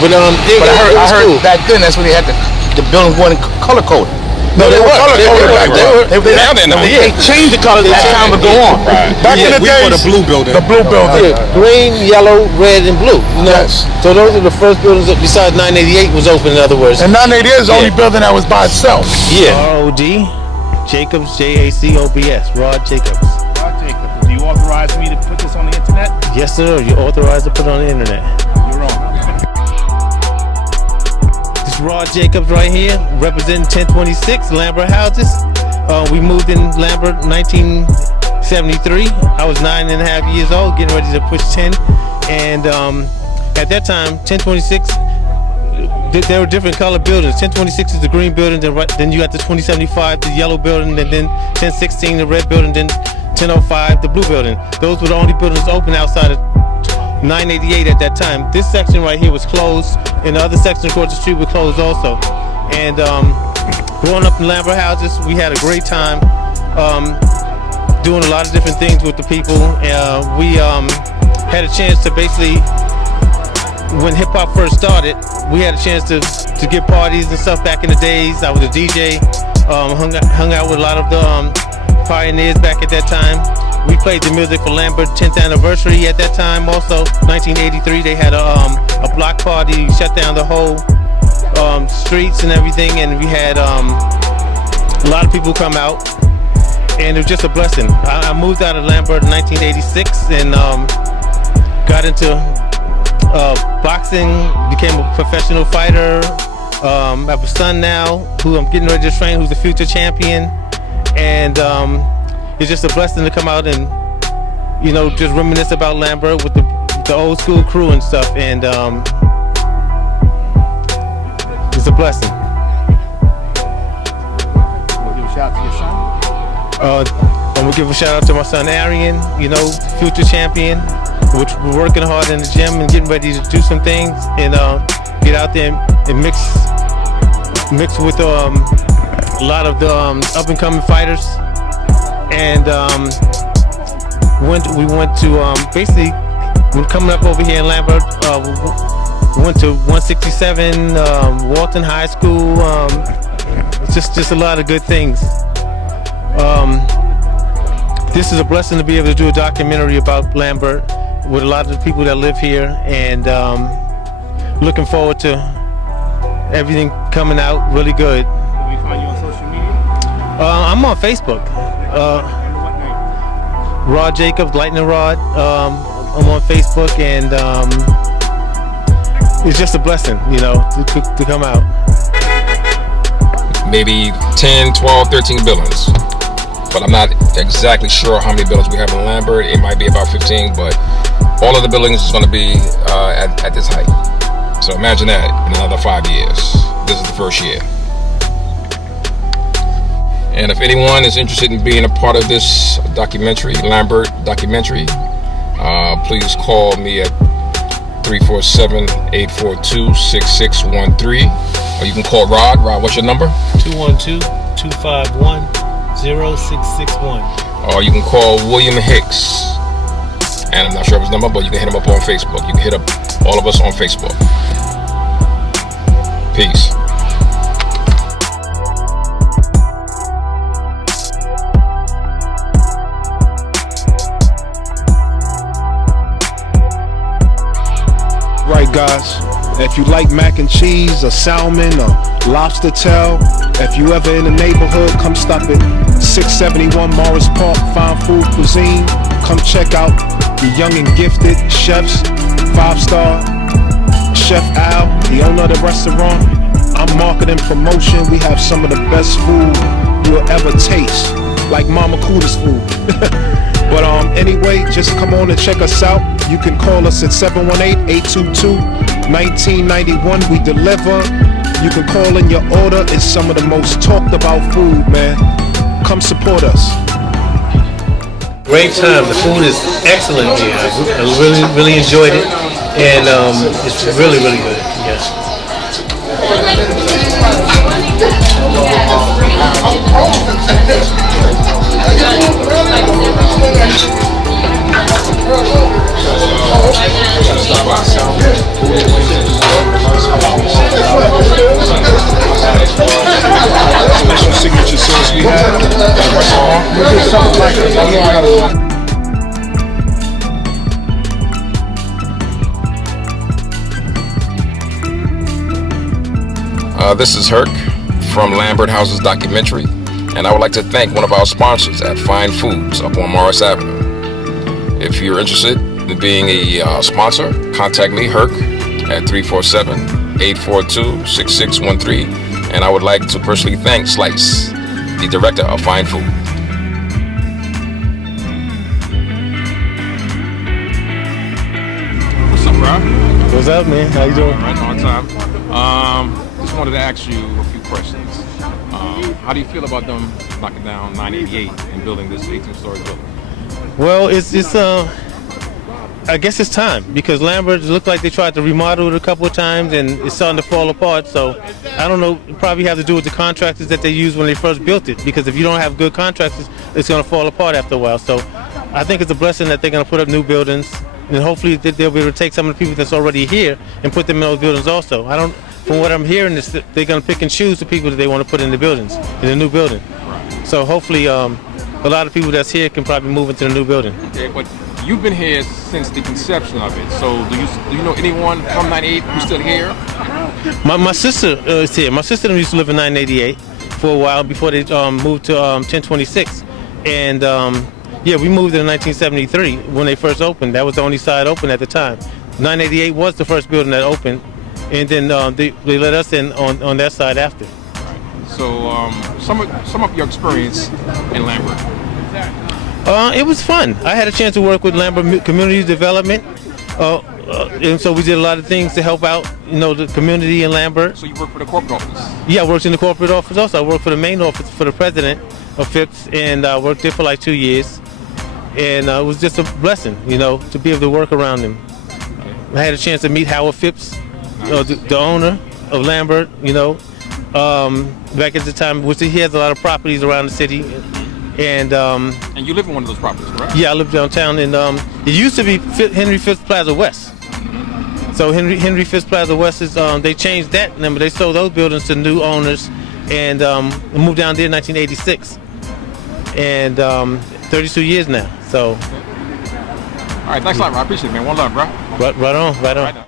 But I heard back then that's when they had the buildings weren't color coded. No, they were color coded back then. They changed the colors as time would go on. Back in the days, the blue building. The blue building. Green, yellow, red, and blue. Yes. So those are the first buildings that, besides 988 was open, in other words. And 988 is the only building that was by itself. Yeah. R-O-D, Jacobs, J-A-C-O-B-S, Rod Jacobs. Rod Jacobs, do you authorize me to put this on the internet? Yes, sir. You're authorized to put it on the internet. You're wrong. This is Rod Jacobs right here, representing 1026 Lambert houses. We moved in Lambert 1973. I was 9.5 years old, getting ready to push 10. And at that time, 1026, there were different color buildings. 1026 is the green building, then you got the 2075, the yellow building, and then 1016, the red building, then 1005, the blue building. Those were the only buildings open outside of 988 at that time. This section right here was closed, and the other section across the street was closed also. And growing up in Lambert houses, we had a great time doing a lot of different things with the people. We had a chance to basically, when hip hop first started, we had a chance to get parties and stuff back in the days. I was a DJ, hung out with a lot of the pioneers back at that time. We played the music for Lambert 10th anniversary at that time. Also, 1983, they had a block party, shut down the whole streets and everything, and we had a lot of people come out, and it was just a blessing. I moved out of Lambert in 1986 and got into boxing, became a professional fighter. I have a son now who I'm getting ready to train, who's a future champion, and it's just a blessing to come out and, you know, just reminisce about Lambert with the old school crew and stuff, and it's a blessing. We'll give a shout out to your son. I'm gonna give a shout out to my son Arian, you know, future champion, which we're working hard in the gym and getting ready to do some things and get out there and mix with a lot of the up and coming fighters. And we went to basically, we're coming up over here in Lambert. We went to 167 Walton High School. It's just a lot of good things. This is a blessing to be able to do a documentary about Lambert with a lot of the people that live here, and looking forward to everything coming out really good. Can we find you on social media? I'm on Facebook. What name? Rod Jacobs, Lightning Rod. I'm on Facebook, and it's just a blessing, you know, to come out. Maybe 10, 12, 13 buildings. But I'm not exactly sure how many buildings we have in Lambert. It might be about 15, but all of the buildings is going to be at this height. So imagine that in another 5 years. This is the first year. And if anyone is interested in being a part of this documentary, Lambert documentary, please call me at 347-842-6613. Or you can call Rod. Rod, what's your number? 212-251-0661. Or you can call William Hicks. And I'm not sure of his number, but you can hit him up on Facebook. You can hit up all of us on Facebook. Peace. Right, guys, if you like mac and cheese or salmon or lobster tail, if you ever in the neighborhood, come stop at 671 Morris Park, Fine Food Cuisine. Come check out the young and gifted chefs, 5-star Chef Al, the owner of the restaurant. I'm marketing promotion. We have some of the best food you'll ever taste, like Mama Kuda's food. But anyway, just come on and check us out. You can call us at 718-822-1991. We deliver. You can call in your order. It's some of the most talked about food, man. Come support us. Great time. The food is excellent here. I really enjoyed it, and it's really good. Yes. This is Herc from Lambert Houses Documentary, and I would like to thank one of our sponsors at Fine Foods up on Morris Avenue. If you're interested in being a sponsor, contact me, Herc, at 347-842-6613, and I would like to personally thank Slice, the director of Fine Food. What's up, bro? What's up, man? How you doing? Right on time. Just wanted to ask you a few questions. How do you feel about them knocking down 988 and building this 18-story building? Well, it's I guess it's time, because Lambert looked like they tried to remodel it a couple of times and it's starting to fall apart. So I don't know, it probably have to do with the contractors that they used when they first built it, because if you don't have good contractors, it's going to fall apart after a while. So I think it's a blessing that they're going to put up new buildings, and hopefully they'll be able to take some of the people that's already here and put them in those buildings also. From what I'm hearing, is that they're going to pick and choose the people that they want to put in the buildings, in the new building. So hopefully a lot of people that's here can probably move into the new building. Okay, but you've been here since the conception of it. So do you know anyone from 98 who's still here? My sister is here. My sister used to live in 988 for a while before they moved to 1026. And yeah, we moved in 1973 when they first opened. That was the only side open at the time. 988 was the first building that opened, and then they let us in on that side after. So some of your experience in Lambert. It was fun. I had a chance to work with Lambert Community Development, and so we did a lot of things to help out, the community in Lambert. So you work for the corporate office? Yeah, I worked in the corporate office also. I worked for the main office for the president of Phipps, and I worked there for like 2 years. And it was just a blessing, to be able to work around him. I had a chance to meet Howard Phipps, the owner of Lambert, back at the time, which he has a lot of properties around the city. And you live in one of those properties, correct? Yeah, I live downtown, and it used to be Henry Phipps Plaza West. So Henry Phipps Plaza West is they changed that number. They sold those buildings to new owners, and moved down there in 1986, and 32 years now. So. All right, thanks a lot, bro. I appreciate it, man. One love, bro. Right on. Right on.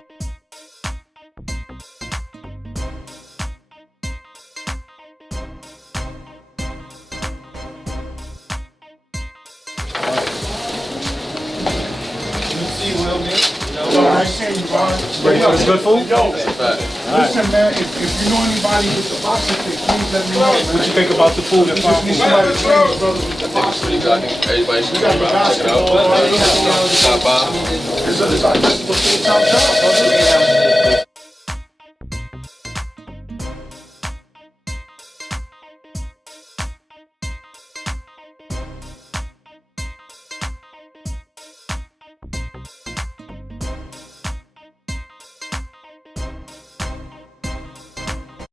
Ready for this good food? Listen, man, if you know anybody with the boxing fit, please let me know. What you think about the food and Just need somebody to train your brother with the boxing fit. Everybody should Check it out. Top 5. It's a full-time job, brother.